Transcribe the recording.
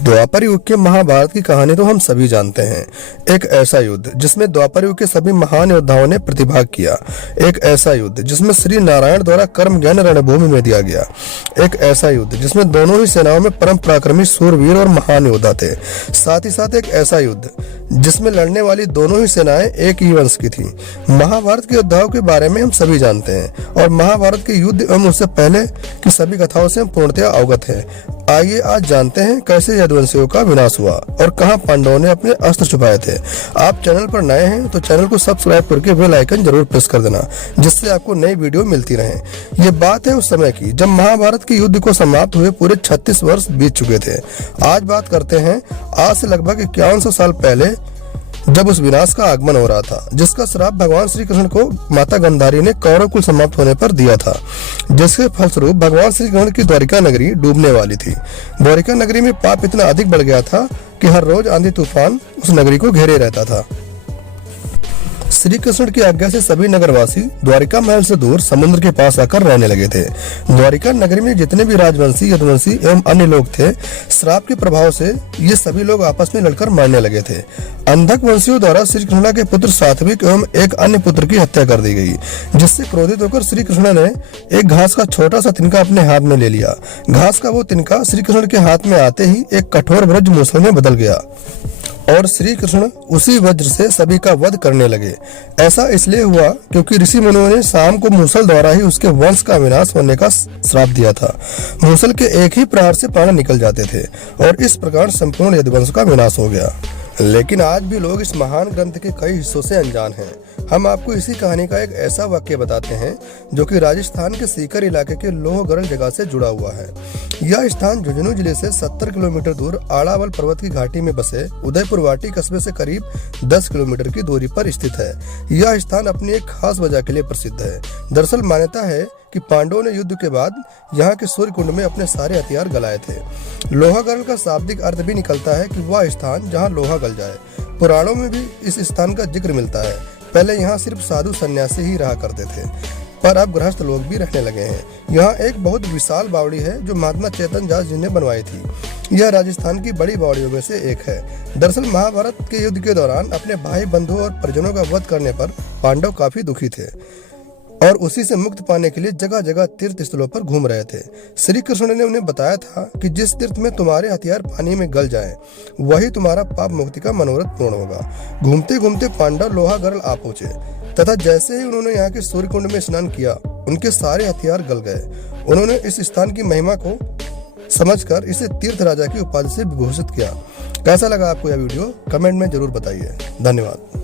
द्वापर युग के महाभारत की कहानी तो हम सभी जानते हैं। एक ऐसा युद्ध जिसमें द्वापर युग के सभी महान योद्धाओं ने प्रतिभाग किया। एक ऐसा युद्ध जिसमें श्री नारायण द्वारा कर्म ज्ञान रणभूमि में दिया गया। एक ऐसा युद्ध जिसमें दोनों ही सेनाओं में परम पराक्रमी सूरवीर और महान योद्धा थे। साथ ही साथ एक ऐसा युद्ध जिसमें लड़ने वाली दोनों ही सेनाएं एक ही वंश की थी। महाभारत के योद्धाओं के बारे में हम सभी जानते हैं और महाभारत के युद्ध एवं उससे पहले की सभी कथाओं से हम पूर्णतया अवगत हैं। आइए आज जानते हैं कैसे यदुवंशियों का विनाश हुआ और कहां पांडवों ने अपने अस्त्र छुपाए थे। आप चैनल पर नए हैं तो चैनल को सब्सक्राइब करके बेल आइकन जरूर प्रेस कर देना, जिससे आपको नई वीडियो मिलती रहे। ये बात है उस समय की जब महाभारत के युद्ध को समाप्त हुए पूरे 36 वर्ष बीत चुके थे। आज बात करते हैं आज से लगभग 5100 साल पहले, जब उस विनाश का आगमन हो रहा था, जिसका श्राप भगवान श्री कृष्ण को माता गांधारी ने कौरव कुल समाप्त होने पर दिया था, जिसके फलस्वरूप भगवान श्री कृष्ण की द्वारिका नगरी डूबने वाली थी। द्वारिका नगरी में पाप इतना अधिक बढ़ गया था कि हर रोज आंधी तूफान उस नगरी को घेरे रहता था। श्री कृष्ण की आज्ञा से सभी नगरवासी द्वारिका महल से दूर समुद्र के पास आकर रहने लगे थे। द्वारिका नगरी में जितने भी राजवंशी, यदुवंशी एवं अन्य लोग थे, श्राप के प्रभाव से ये सभी लोग आपस में लड़कर मरने लगे थे। अंधक वंशियों द्वारा श्री कृष्ण के पुत्र सात्विक एवं एक अन्य पुत्र की हत्या कर दी गई, जिससे क्रोधित होकर श्री कृष्ण ने एक घास का छोटा सा तिनका अपने हाथ में ले लिया। घास का वो तिनका श्री कृष्ण के हाथ में आते ही एक कठोर वज्र मूसल में बदल गया और श्री कृष्ण उसी वज्र से सभी का वध करने लगे। ऐसा इसलिए हुआ क्योंकि ऋषि मुनियों ने शाम को मूसल द्वारा ही उसके वंश का विनाश होने का श्राप दिया था। मूसल के एक ही प्रहार से प्राण निकल जाते थे और इस प्रकार संपूर्ण यदुवंश का विनाश हो गया। लेकिन आज भी लोग इस महान ग्रंथ के कई हिस्सों से अनजान हैं। हम आपको इसी कहानी का एक ऐसा वाक्य बताते हैं जो कि राजस्थान के सीकर इलाके के लोहगढ़ जगह से जुड़ा हुआ है। यह स्थान झुंझुनू जिले से 70 किलोमीटर दूर आड़ावल पर्वत की घाटी में बसे उदयपुर वाटी कस्बे से करीब 10 किलोमीटर की दूरी पर स्थित है। यह स्थान अपनी एक खास वजह के लिए प्रसिद्ध है। दरअसल मान्यता है कि पांडवों ने युद्ध के बाद यहाँ के सूर्य कुंड में अपने सारे हथियार गलाए थे। लोहागढ़ का शाब्दिक अर्थ भी निकलता है कि वह स्थान जहाँ लोहा गल जाए। पुराणों में भी इस स्थान का जिक्र मिलता है। पहले यहाँ सिर्फ साधु सन्यासी ही रहा करते थे, पर अब गृहस्थ लोग भी रहने लगे हैं। यहाँ एक बहुत विशाल बावड़ी है जो महात्मा चेतन दास जी ने बनवाई थी। यह राजस्थान की बड़ी बावड़ियों में से एक है। दरअसल महाभारत के युद्ध के दौरान अपने भाई बंधुओं और परिजनों का वध करने पर पांडव काफी दुखी थे और उसी से मुक्त पाने के लिए जगह जगह तीर्थ स्थलों पर घूम रहे थे। श्री कृष्ण ने उन्हें बताया था कि जिस तीर्थ में तुम्हारे हथियार पानी में गल जाएं, वही तुम्हारा पाप मुक्ति का मनोरथ पूर्ण होगा। घूमते घूमते पांडव लोहागढ़ आ पहुंचे तथा जैसे ही उन्होंने यहाँ के सूर्य कुंड में स्नान किया, उनके सारे हथियार गल गए। उन्होंने इस स्थान की महिमा को समझकर इसे तीर्थ राजा की उपाधि से विभूषित किया। कैसा लगा आपको यह वीडियो? कमेंट में जरूर बताइए। धन्यवाद।